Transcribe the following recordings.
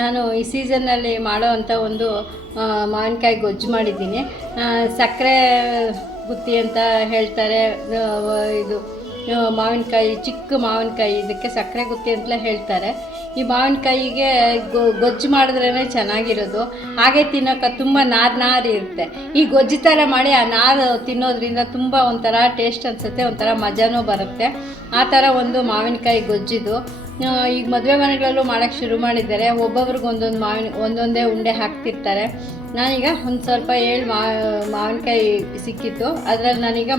ನಾನು ಈ ಸೀಸನ್ನಲ್ಲಿ ಮಾಡೋ ಅಂಥ ಒಂದು ಮಾವಿನಕಾಯಿ ಗೊಜ್ಜು ಮಾಡಿದ್ದೀನಿ. ಸಕ್ಕರೆ ಗುತ್ತಿ ಅಂತ ಹೇಳ್ತಾರೆ. ಇದು ಮಾವಿನಕಾಯಿ, ಚಿಕ್ಕ ಮಾವಿನಕಾಯಿ, ಇದಕ್ಕೆ ಸಕ್ಕರೆ ಗುತ್ತಿ ಅಂತಲೇ ಹೇಳ್ತಾರೆ. ಈ ಮಾವಿನಕಾಯಿಗೆ ಗೊಜ್ಜು ಮಾಡಿದ್ರೇ ಚೆನ್ನಾಗಿರೋದು. ಹಾಗೆ ತಿನ್ನೋಕೆ ತುಂಬ ನಾರು ಇರುತ್ತೆ. ಈ ಗೊಜ್ಜು ಥರ ಮಾಡಿ ಆ ನಾರು ತಿನ್ನೋದ್ರಿಂದ ತುಂಬ ಒಂಥರ ಟೇಸ್ಟ್ ಅನಿಸುತ್ತೆ, ಒಂಥರ ಮಜಾನೂ ಬರುತ್ತೆ. ಆ ಥರ ಒಂದು ಮಾವಿನಕಾಯಿ ಗೊಜ್ಜಿದು. ಈಗ ಮದುವೆ ಮನೆಗಳಲ್ಲೂ ಮಾಡೋಕ್ಕೆ ಶುರು ಮಾಡಿದ್ದಾರೆ. ಒಬ್ಬೊಬ್ರಿಗೆ ಒಂದೊಂದೇ ಉಂಡೆ ಹಾಕ್ತಿರ್ತಾರೆ. ನಾನೀಗ ಒಂದು ಸ್ವಲ್ಪ ಮಾವಿನಕಾಯಿ ಸಿಕ್ಕಿತ್ತು, ಅದರಲ್ಲಿ ನಾನೀಗ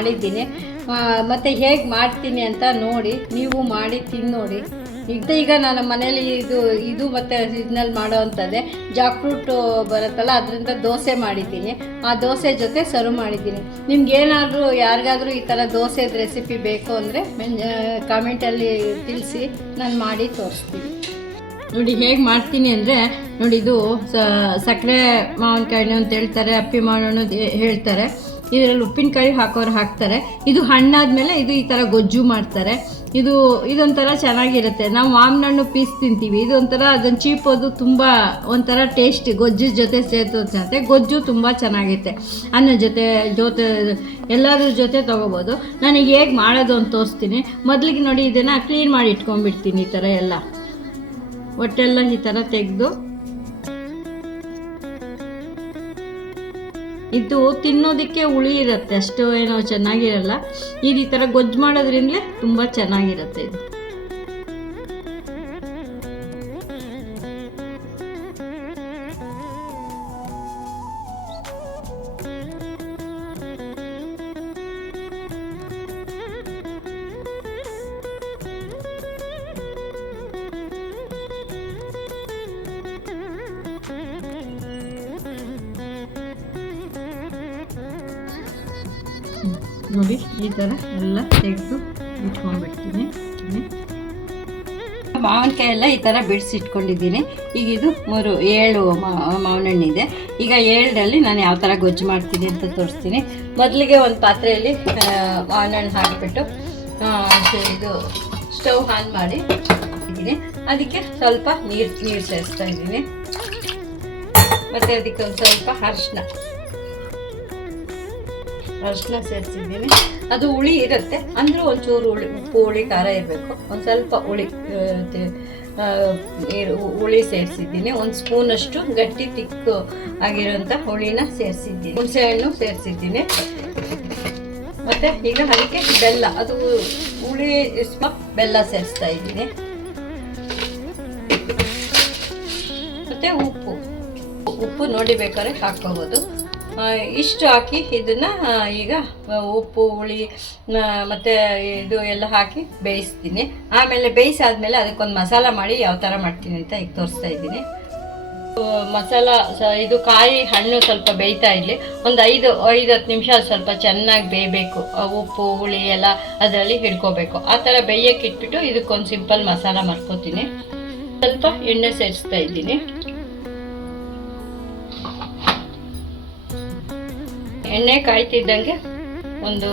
ಮಾಡಿದ್ದೀನಿ. ಮತ್ತು ಹೇಗೆ ಮಾಡ್ತೀನಿ ಅಂತ ನೋಡಿ, ನೀವು ಮಾಡಿ ತಿನ್ನೋಡಿ. ಈಗ ನನ್ನ ಮನೇಲಿ ಇದು ಮತ್ತು ಸೀಸ್ನಲ್ಲಿ ಮಾಡೋ ಅಂಥದ್ದೇ ಜಾಕ್ ಫ್ರೂಟು ಬರುತ್ತಲ್ಲ, ಅದರಿಂದ ದೋಸೆ ಮಾಡಿದ್ದೀನಿ. ಆ ದೋಸೆ ಜೊತೆ ಸರ್ವ್ ಮಾಡಿದ್ದೀನಿ. ನಿಮ್ಗೇನಾದರೂ ಯಾರಿಗಾದರೂ ಈ ಥರ ದೋಸೆದ ರೆಸಿಪಿ ಬೇಕು ಅಂದರೆ ಕಾಮೆಂಟಲ್ಲಿ ತಿಳಿಸಿ, ನಾನು ಮಾಡಿ ತೋರಿಸ್ತೀನಿ. ನೋಡಿ ಹೇಗೆ ಮಾಡ್ತೀನಿ ಅಂದರೆ, ನೋಡಿ ಇದು ಸಕ್ಕರೆ ಮಾವಿನಕಾಯಿ ಅಂತ ಹೇಳ್ತಾರೆ, ಅಪ್ಪಿ ಮಾವಿನ ಹೇಳ್ತಾರೆ. ಇದರಲ್ಲಿ ಉಪ್ಪಿನಕಾಯಿ ಹಾಕೋರು ಹಾಕ್ತಾರೆ. ಇದು ಹಣ್ಣಾದ್ಮೇಲೆ ಇದು ಈ ಥರ ಗೊಜ್ಜು ಮಾಡ್ತಾರೆ. ಇದೊಂಥರ ಚೆನ್ನಾಗಿರುತ್ತೆ. ನಾವು ಮಾವಿನ ಹಣ್ಣು ಪೀಸ್ ತಿಂತೀವಿ, ಇದೊಂಥರ ಅದನ್ನು ಚೀಪೋದು ತುಂಬ ಒಂಥರ ಟೇಸ್ಟ್. ಗೊಜ್ಜು ಜೊತೆ ಸೇರ್ತದೆ. ಗೊಜ್ಜು ತುಂಬ ಚೆನ್ನಾಗಿರುತ್ತೆ. ಅನ್ನ ಜೊತೆ ಎಲ್ಲದ್ರ ಜೊತೆ ತೊಗೋಬೋದು. ನನಗೆ ಹೇಗೆ ಮಾಡೋದು ಅಂತ ತೋರಿಸ್ತೀನಿ. ಮೊದಲಿಗೆ ನೋಡಿ, ಇದನ್ನು ಕ್ಲೀನ್ ಮಾಡಿ ಇಟ್ಕೊಂಡ್ಬಿಡ್ತೀನಿ. ಈ ಥರ ಎಲ್ಲ ಒಟ್ಟೆಲ್ಲ ಈ ಥರ ತೆಗೆದು, ಇದು ತಿನ್ನೋದಕ್ಕೆ ಹುಳಿ ಇರುತ್ತೆ, ಅಷ್ಟು ಏನೋ ಚೆನ್ನಾಗಿರಲ್ಲ. ಈ ಥರ ಗೊಜ್ಜು ಮಾಡೋದ್ರಿಂದಲೇ ತುಂಬ ಚೆನ್ನಾಗಿರುತ್ತೆ ಇದು. ನೋಡಿ ಈ ಥರ ಎಲ್ಲ ತೆಗೆದು ಇಟ್ಕೊಂಡ್ಬಿಡ್ತೀನಿ. ಮಾವಿನಕಾಯಿ ಎಲ್ಲ ಈ ಥರ ಬಿಡಿಸಿಟ್ಕೊಂಡಿದ್ದೀನಿ. ಈಗ ಇದು 7 ಮಾವಿನ ಹಣ್ಣಿದೆ. ಈಗ 7ರಲ್ಲಿ ನಾನು ಯಾವ ಥರ ಗೊಜ್ಜು ಮಾಡ್ತೀನಿ ಅಂತ ತೋರಿಸ್ತೀನಿ. ಮೊದಲಿಗೆ ಒಂದು ಪಾತ್ರೆಯಲ್ಲಿ ಮಾವಿನ ಹಣ್ಣು ಹಾಕಿಬಿಟ್ಟು ಇದು ಸ್ಟವ್ ಆನ್ ಮಾಡಿ ಇದ್ದೀನಿ. ಅದಕ್ಕೆ ಸ್ವಲ್ಪ ನೀರು ಸೇರಿಸ್ತಾ ಇದ್ದೀನಿ. ಮತ್ತು ಅದಕ್ಕೆ ಒಂದು ಸ್ವಲ್ಪ ಅರಿಶಿನ ಸೇರಿಸಿದ್ದೀನಿ. ಅದು ಹುಳಿ ಇರುತ್ತೆ, ಅಂದರೂ ಒಂಚೂರು ಉಪ್ಪು ಹುಳಿ ಖಾರ ಇರಬೇಕು. ಒಂದು ಸ್ವಲ್ಪ ಹುಳಿ ಸೇರಿಸಿದ್ದೀನಿ. ಒಂದು ಸ್ಪೂನಷ್ಟು ಗಟ್ಟಿ ತಿಕ್ಕು ಆಗಿರೋಂಥ ಹುಳಿನ ಸೇರಿಸಿದ್ದೀನಿ. ಹುಣಸೆಹಣ್ಣು ಸೇರಿಸಿದ್ದೀನಿ. ಮತ್ತು ಈಗ ಅದಕ್ಕೆ ಬೆಲ್ಲ, ಅದು ಹುಳಿ ಬೆಲ್ಲ ಸೇರಿಸ್ತಾ ಇದ್ದೀನಿ. ಮತ್ತು ಉಪ್ಪು ನೋಡಿ ಬೇಕಾದ್ರೆ ಹಾಕ್ಕೋಬೋದು. ಇಷ್ಟು ಹಾಕಿ ಇದನ್ನು ಈಗ ಉಪ್ಪು ಹುಳಿ ಮತ್ತು ಇದು ಎಲ್ಲ ಹಾಕಿ ಬೇಯಿಸ್ತೀನಿ. ಆಮೇಲೆ ಬೇಯಿಸಾದ್ಮೇಲೆ ಅದಕ್ಕೊಂದು ಮಸಾಲ ಮಾಡಿ ಯಾವ ಥರ ಮಾಡ್ತೀನಿ ಅಂತ ಈಗ ತೋರಿಸ್ತಾ ಇದ್ದೀನಿ. ಮಸಾಲ ಇದು ಕಾಯಿ ಹಣ್ಣು ಸ್ವಲ್ಪ ಬೇಯ್ತಾ ಇರಲಿ. ಒಂದು 5-10 ನಿಮಿಷ ಸ್ವಲ್ಪ ಚೆನ್ನಾಗಿ ಬೇಯಬೇಕು. ಉಪ್ಪು ಹುಳಿ ಎಲ್ಲ ಅದರಲ್ಲಿ ಹಿಡ್ಕೋಬೇಕು. ಆ ಥರ ಬೇಯಕ್ಕೆ ಇಟ್ಬಿಟ್ಟು ಇದಕ್ಕೊಂದು ಸಿಂಪಲ್ ಮಸಾಲ ಮಾಡ್ಕೋತೀನಿ. ಸ್ವಲ್ಪ ಎಣ್ಣೆ ಸೇರಿಸ್ತಾ ಇದ್ದೀನಿ. ಎಣ್ಣೆ ಕಾಯ್ತಿದ್ದಂಗೆ ಒಂದು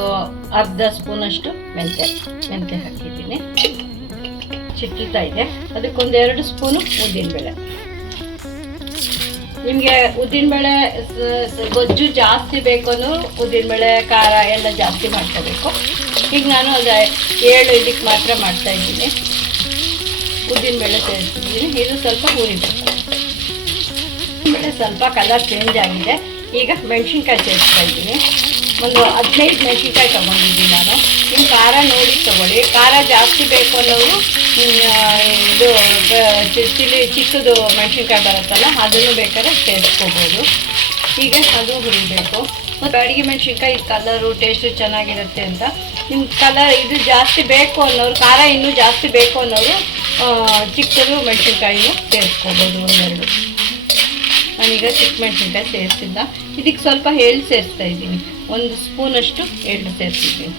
ಅರ್ಧ ಸ್ಪೂನಷ್ಟು ಮೆಂತ್ಯ ಹಾಕಿದ್ದೀನಿ. ಚಿಟ್ತಾ ಇದೆ. ಅದಕ್ಕೊಂದು 2 ಸ್ಪೂನು ಉದ್ದಿನಬೇಳೆ. ನಿಮಗೆ ಉದ್ದಿನಬೇಳೆ ಗೊಜ್ಜು ಜಾಸ್ತಿ ಬೇಕು ಅನ್ನೋ ಉದ್ದಿನಬೇಳೆ ಖಾರ ಎಲ್ಲ ಜಾಸ್ತಿ ಮಾಡ್ಕೋಬೇಕು. ಈಗ ನಾನು ಅದು 7 ಇದಕ್ಕೆ ಮಾತ್ರ ಮಾಡ್ತಾಯಿದ್ದೀನಿ. ಉದ್ದಿನಬೇಳೆ ಸೇರಿಸಿದ್ದೀನಿ. ಇದು ಸ್ವಲ್ಪ ಹುರಿಬೇಕು. ಉದ್ದಿನಬೇಳೆ ಸ್ವಲ್ಪ ಕಲರ್ ಚೇಂಜ್ ಆಗಿದೆ. ಈಗ ಮೆಣಸಿನ್ಕಾಯಿ ಸೇರಿಸ್ತಾ ಇದ್ದೀನಿ. ಒಂದು 15 ಮೆಣಸಿನ್ಕಾಯಿ ತೊಗೊಂಡಿದ್ದೀನಿ ನಾನು. ನಿಮ್ಮ ಖಾರ ನೋಡಿ ತೊಗೊಳ್ಳಿ. ಖಾರ ಜಾಸ್ತಿ ಬೇಕು ಅನ್ನೋರು ಇದು ಚಿಕ್ಕದು ಮೆಣಸಿನ್ಕಾಯಿ ಬರುತ್ತಲ್ಲ, ಅದನ್ನು ಬೇಕಾದ್ರೆ ಸೇರಿಸ್ಕೋಬೋದು. ಈಗ ಅದು ಹುರಿಬೇಕು. ಮತ್ತು ಅಡುಗೆ ಮೆಣಸಿನ್ಕಾಯಿ ಕಲರು ಟೇಸ್ಟು ಚೆನ್ನಾಗಿರುತ್ತೆ ಅಂತ. ನಿಮ್ಮ ಕಲರ್ ಇದು ಜಾಸ್ತಿ ಬೇಕು ಅನ್ನೋರು, ಖಾರ ಇನ್ನೂ ಜಾಸ್ತಿ ಬೇಕು ಅನ್ನೋರು ಚಿಕ್ಕದು ಮೆಣಸಿನ್ಕಾಯಿನೂ ಸೇರಿಸ್ಕೋಬೋದು. 1-2 ನಾನೀಗ ಚಿಕ್ಕ ಮೆಣಸಿನ್ಕಾಯಿ ಸೇರಿಸಿದ್ದ. ಇದಕ್ಕೆ ಸ್ವಲ್ಪ ಎಳ್ಳು ಸೇರಿಸ್ತಾ ಇದ್ದೀನಿ. 1 ಸ್ಪೂನಷ್ಟು ಎಳ್ಳು ಸೇರಿಸಿದ್ದೀನಿ.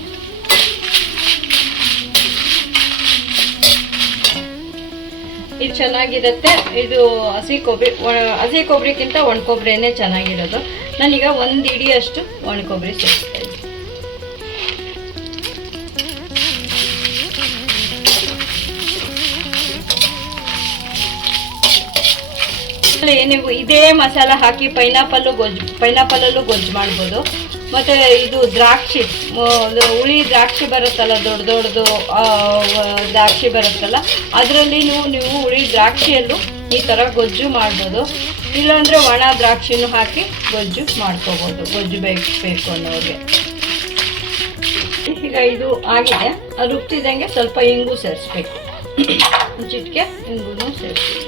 ಇದು ಚೆನ್ನಾಗಿರುತ್ತೆ. ಇದು ಹಸಿ ಕೊಬ್ಬರಿಗಿಂತ ಒಣ ಕೊಬ್ಬರಿನೇ ಚೆನ್ನಾಗಿರೋದು. ನಾನೀಗ 1 ಹಿಡಿಯಷ್ಟು ಒಣ ಕೊಬ್ಬರಿ ಸೇರಿಸ್ತಾ ಇದ್ದೀನಿ. ನೀವು ಇದೇ ಮಸಾಲ ಹಾಕಿ ಪೈನಾಪಲ್ಲಲ್ಲೂ ಗೊಜ್ಜು ಮಾಡ್ಬೋದು. ಮತ್ತು ಇದು ದ್ರಾಕ್ಷಿ, ಹುಳಿ ದ್ರಾಕ್ಷಿ ಬರುತ್ತಲ್ಲ, ದೊಡ್ಡದು ದ್ರಾಕ್ಷಿ ಬರುತ್ತಲ್ಲ, ಅದರಲ್ಲಿ ನೀವು ಹುಳಿ ದ್ರಾಕ್ಷಿಯಲ್ಲೂ ಈ ಥರ ಗೊಜ್ಜು ಮಾಡ್ಬೋದು. ಇಲ್ಲಾಂದರೆ ಒಣ ದ್ರಾಕ್ಷಿನೂ ಹಾಕಿ ಗೊಜ್ಜು ಮಾಡ್ಕೋಬೋದು, ಗೊಜ್ಜು ಬೇಕು ಅನ್ನೋರಿಗೆ. ಈಗ ಇದು ಆಗಿದೆ, ಅದು ರುಬ್ತಿದ್ದಂಗೆ ಸ್ವಲ್ಪ ಇಂಗು ಸೇರಿಸ್ಬೇಕು, ಚಿಟಿಕೆ ಇಂಗು ಸೇರಿಸ್ಬೇಕು.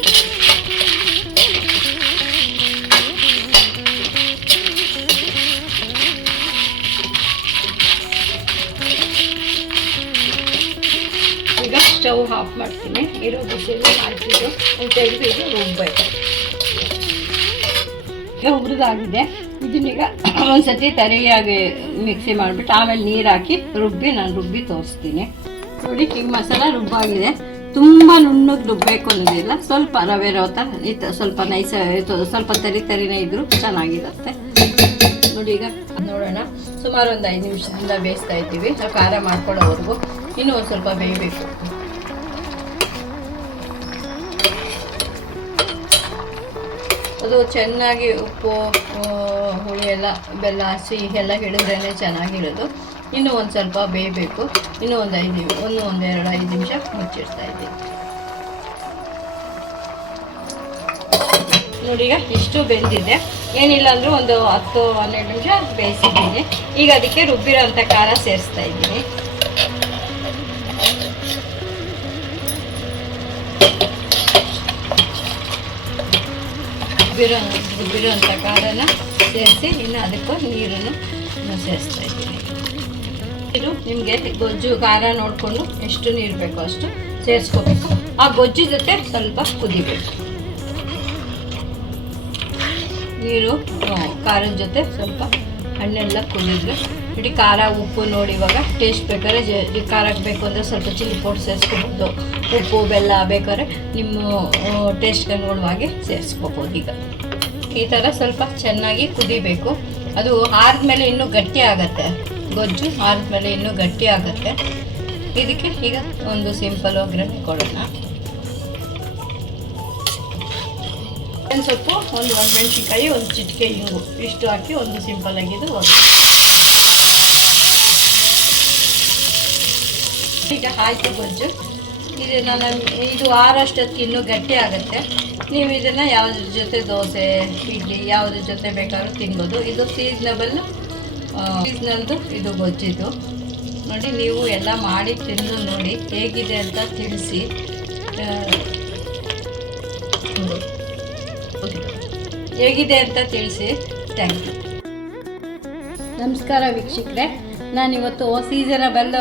ಈಗ ಸ್ಟವ್ ಆಫ್ ಮಾಡ್ತೀನಿ. ಇರೋ ಬಿಸಿಲು ಹಾಕಿದ್ದು ತೆಗೆದು ಇದು ರುಬ್ಬೇಕು. ಈಗ ಹುರಿದಾಗಿದೆ. ಇದನ್ನೀಗ ಒಂದ್ಸತಿ ತರಿಯಾಗಿ ಮಿಕ್ಸಿ ಮಾಡಿಬಿಟ್ಟು ಆಮೇಲೆ ನೀರು ಹಾಕಿ ನಾನು ರುಬ್ಬಿ ತೋರಿಸ್ತೀನಿ. ನೋಡಿ, ಈಗ ಮಸಾಲ ರುಬ್ಬಾಗಿದೆ. ತುಂಬ ನುಣ್ಣಗೆ ರುಬ್ಬಬೇಕು ಅನ್ನೋದಿಲ್ಲ, ಸ್ವಲ್ಪ ರವೆ ಥರ ಸ್ವಲ್ಪ ನೈಸ್, ಸ್ವಲ್ಪ ತರಿನೇ ಇದ್ದರೂ ಚೆನ್ನಾಗಿರುತ್ತೆ. ನೋಡಿ, ಈಗ ನೋಡೋಣ. ಸುಮಾರು ಒಂದು 5 ನಿಮಿಷದಿಂದ ಬೇಯಿಸ್ತಾ ಇದ್ದೀವಿ. ಖಾರ ಮಾಡ್ಕೊಳ್ಳೋವರೆಗೂ ಇನ್ನೂ ಒಂದು ಸ್ವಲ್ಪ ಬೇಯಬೇಕು. ಅದು ಚೆನ್ನಾಗಿ ಉಪ್ಪು, ಹುಳಿ ಎಲ್ಲ, ಬೆಲ್ಲ, ಸಿಹಿ ಎಲ್ಲ ಹಿಡಿದ್ರೇ ಚೆನ್ನಾಗಿರೋದು. ಇನ್ನೂ ಒಂದು ಸ್ವಲ್ಪ ಬೇಯಬೇಕು. ಇನ್ನೂ ಒಂದು 5 ನಿಮಿಷ ಮುಚ್ಚಿಡ್ತಾ ಇದ್ದೀವಿ. ನೋಡಿ, ಈಗ ಇಷ್ಟು ಬೆಂದಿದೆ. ಏನಿಲ್ಲ ಅಂದರೂ ಒಂದು 10-12 ನಿಮಿಷ ಬೇಯಿಸಿದ್ದೀನಿ. ಈಗ ಅದಕ್ಕೆ ರುಬ್ಬಿರೋಂಥ ಖಾರ ಸೇರಿಸ್ತಾ ಇದ್ದೀನಿ. ರುಬ್ಬಿರೋಂಥ ಖಾರನ ಸೇರಿಸಿ ಇನ್ನು ಅದಕ್ಕೂ ನೀರನ್ನು ಸೇರಿಸ್ತಾ ಇದ್ದೀನಿ. ನೀರು ನಿಮಗೆ ಗೊಜ್ಜು ಖಾರ ನೋಡಿಕೊಂಡು ಎಷ್ಟು ನೀರು ಬೇಕೋ ಅಷ್ಟು ಸೇರಿಸ್ಕೋಬೇಕು. ಆ ಗೊಜ್ಜು ಜೊತೆ ಸ್ವಲ್ಪ ಕುದಿಬೇಕು. ನೀರು ಖಾರದ ಜೊತೆ ಸ್ವಲ್ಪ ಹಣ್ಣೆಲ್ಲ ಕುದಿದ್ರೆ ಇಡೀ ಖಾರ ಉಪ್ಪು ನೋಡಿ. ಇವಾಗ ಟೇಸ್ಟ್ ಬೇಕಾದ್ರೆ ಖಾರಕ್ಕೆ ಬೇಕು ಅಂದರೆ ಸ್ವಲ್ಪ ಚಿಲ್ಲಿ ಪೌಡರ್ ಸೇರಿಸ್ಕೋಬೋದು. ಉಪ್ಪು ಬೆಲ್ಲ ಬೇಕಾದ್ರೆ ನಿಮ್ಮ ಟೇಸ್ಟ್ಗೆ ನೋಡುವಾಗೆ ಸೇರಿಸ್ಕೋಬೋದು. ಈಗ ಈ ಥರ ಸ್ವಲ್ಪ ಚೆನ್ನಾಗಿ ಕುದಿಬೇಕು. ಅದು ಆರಿದ್ಮೇಲೆ ಇನ್ನೂ ಗಟ್ಟಿ ಆಗುತ್ತೆ, ಗೊಜ್ಜು ಆರಿದ್ಮೇಲೆ ಇನ್ನೂ ಗಟ್ಟಿ ಆಗುತ್ತೆ. ಇದಕ್ಕೆ ಈಗ ಒಂದು ಸಿಂಪಲ್ ಒಗ್ಗರಣೆ ಕೊಡೋಣ. ಒಂದು ಸೊಪ್ಪು, ಒಂದು ಮೆಣಸಿನ್ಕಾಯಿ, ಒಂದು ಚಿಟಿಕೆ ಇಂಗು, ಇಷ್ಟು ಹಾಕಿ ಒಂದು ಸಿಂಪಲ್ ಆಗಿದ್ದು ಒಗ್ಗರಣೆ. ಈಗ ಆಯಿತು ಗೊಜ್ಜು. ಇದು ಆರಷ್ಟೊತ್ತು ಇನ್ನೂ ಗಟ್ಟಿ ಆಗುತ್ತೆ. ನೀವು ಇದನ್ನು ಯಾವುದ್ರ ಜೊತೆ ದೋಸೆ, ಇಡ್ಲಿ ಯಾವುದ್ರ ಜೊತೆ ಬೇಕಾದ್ರೂ ತಿನ್ಬೋದು. ಇದು ಸೀಸ್ನಲ್ದು ಇದು ಗೊಜ್ಜಿದು. ನೋಡಿ, ನೀವು ಎಲ್ಲ ಮಾಡಿ ತಿಂದು ನೋಡಿ ಹೇಗಿದೆ ಅಂತ ತಿಳಿಸಿ. ಹೇಗಿದೆ ಅಂತ ತಿಳಿಸಿ. Thank you. ನಮಸ್ಕಾರ ವೀಕ್ಷಕರೇ. ನಾನಿವತ್ತು ಸೀಸನಬಲ್